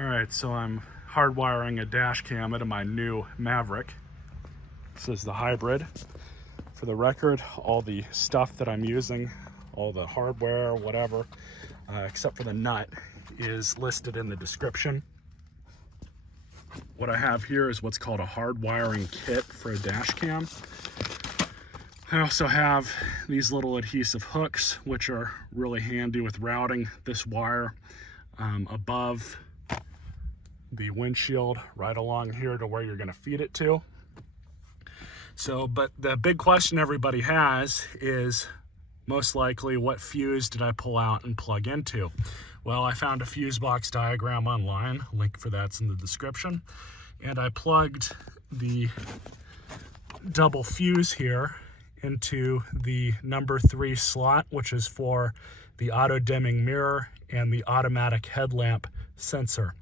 All right, so I'm hardwiring a dash cam into my new Maverick. This is the hybrid. For the record, all the stuff that I'm using, all the hardware, whatever, except for the nut, is listed in the description. What I have here is what's called a hardwiring kit for a dash cam. I also have these little adhesive hooks, which are really handy with routing this wire above the windshield right along here to where you're going to feed it to. So, but the big question everybody has is most likely, what fuse did I pull out and plug into? Well, I found a fuse box diagram online. Link for that's in the description. And I plugged the double fuse here into the number 3 slot, which is for the auto dimming mirror and the automatic headlamp sensor.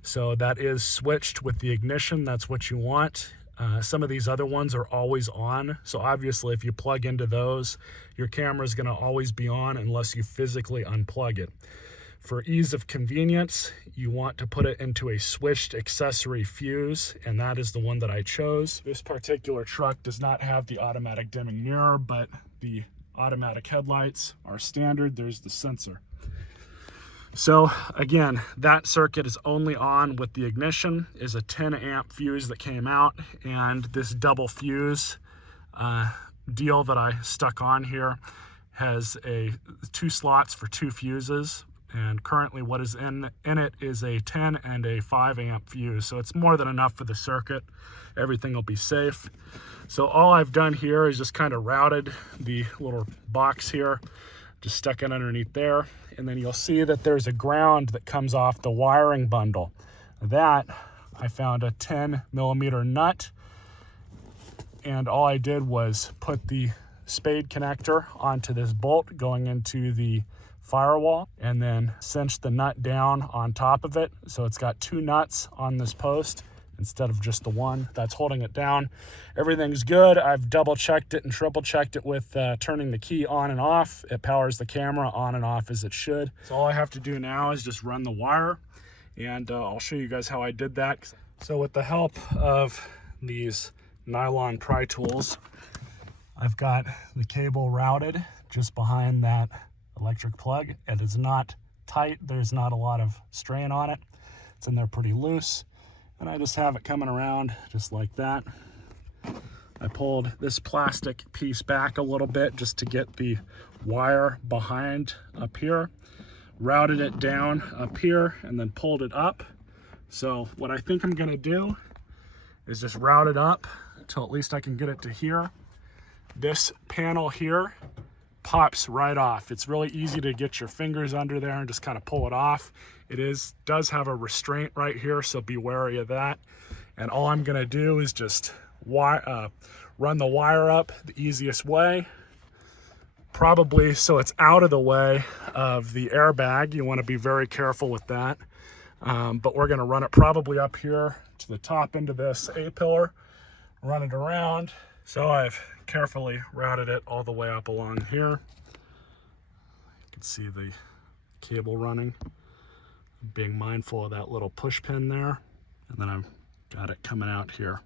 So that is switched with the ignition. That's what you want. Some of these other ones are always on. So obviously if you plug into those, your camera is going to always be on unless you physically unplug it. For ease of convenience, you want to put it into a switched accessory fuse, and that is the one that I chose. This particular truck does not have the automatic dimming mirror, but the automatic headlights are standard. There's the sensor. So again, that circuit is only on with the ignition. Is a 10 amp fuse that came out, and this double fuse deal that I stuck on here has 2 slots for 2 fuses. And currently what is in it is a 10 and a 5 amp fuse. So it's more than enough for the circuit. Everything will be safe. So all I've done here is just kind of routed the little box here, just stuck it underneath there. And then you'll see that there's a ground that comes off the wiring bundle. That, I found a 10 millimeter nut. And all I did was put the spade connector onto this bolt going into the firewall, and then cinch the nut down on top of it. So it's got 2 nuts on this post instead of just the one that's holding it down. Everything's good. I've double checked it and triple checked it with turning the key on and off. It powers the camera on and off as it should. So all I have to do now is just run the wire, and I'll show you guys how I did that. So with the help of these Nylon Pry Tools, I've got the cable routed just behind that electric plug. It is not tight. There's not a lot of strain on it. It's in there pretty loose. And I just have it coming around just like that. I pulled this plastic piece back a little bit just to get the wire behind up here, routed it down up here, and then pulled it up. So what I think I'm gonna do is just route it up until at least I can get it to here. This panel here pops right off. It's really easy to get your fingers under there and just kind of pull it off. It does have a restraint right here, so be wary of that. And all I'm gonna do is just run the wire up the easiest way, probably so it's out of the way of the airbag. You want to be very careful with that. But we're gonna run it probably up here to the top end of this A-pillar, run it around. So I've carefully routed it all the way up along here. You can see the cable running. Being mindful of that little push pin there. And then I've got it coming out here.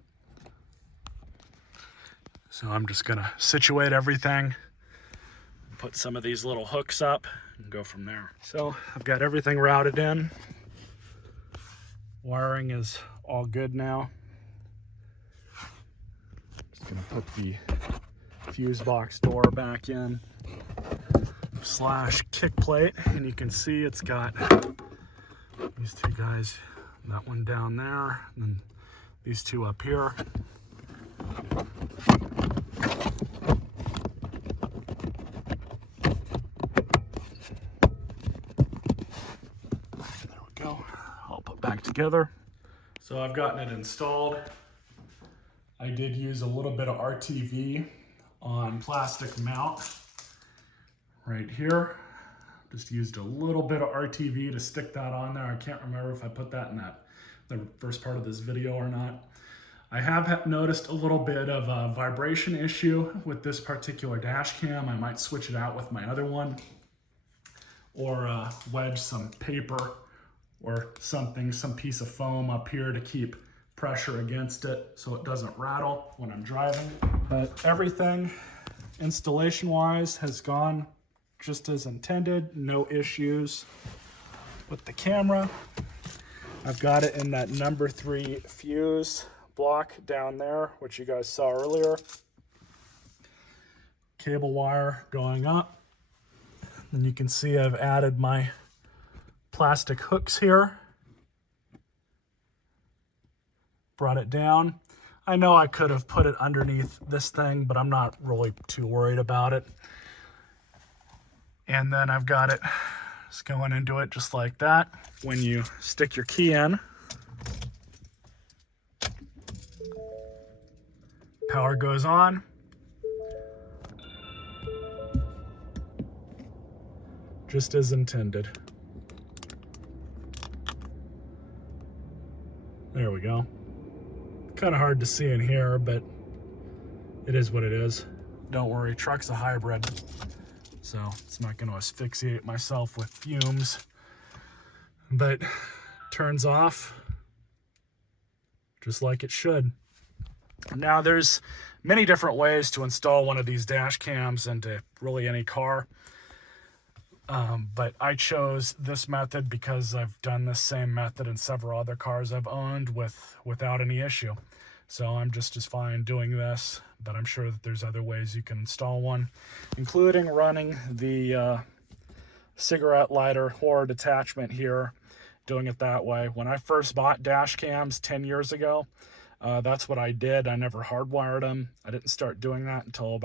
So I'm just gonna situate everything, put some of these little hooks up, and go from there. So I've got everything routed in. Wiring is all good now. Gonna put the fuse box door back in / kick plate, and you can see it's got these 2 guys, that one down there, and then these 2 up here. There we go, all put back together. So I've gotten it installed. I did use a little bit of RTV on plastic mount right here. Just used a little bit of RTV to stick that on there. I can't remember if I put that in the first part of this video or not. I have noticed a little bit of a vibration issue with this particular dash cam. I might switch it out with my other one, or wedge some paper or something, some piece of foam up here to keep pressure against it so it doesn't rattle when I'm driving. But everything installation wise has gone just as intended. No issues with the camera. I've got it in that number 3 fuse block down there, which you guys saw earlier. Cable wire going up. Then you can see I've added my plastic hooks here. Brought it down. I know I could have put it underneath this thing, but I'm not really too worried about it. And then I've got it just going into it just like that. When you stick your key in, power goes on. Just as intended. There we go. Kind of hard to see in here, but it is what it is. Don't worry, truck's a hybrid, so it's not going to asphyxiate myself with fumes. But turns off just like it should. Now there's many different ways to install one of these dash cams into really any car. But I chose this method because I've done this same method in several other cars I've owned without any issue. So I'm just as fine doing this, but I'm sure that there's other ways you can install one, including running the cigarette lighter or attachment here, doing it that way. When I first bought dash cams 10 years ago, that's what I did. I never hardwired them. I didn't start doing that until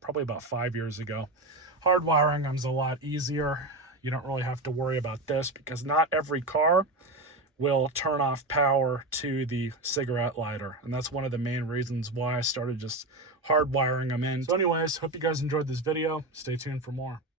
probably about 5 years ago. Hardwiring them is a lot easier. You don't really have to worry about this because not every car will turn off power to the cigarette lighter. And that's one of the main reasons why I started just hardwiring them in. So anyways, hope you guys enjoyed this video. Stay tuned for more.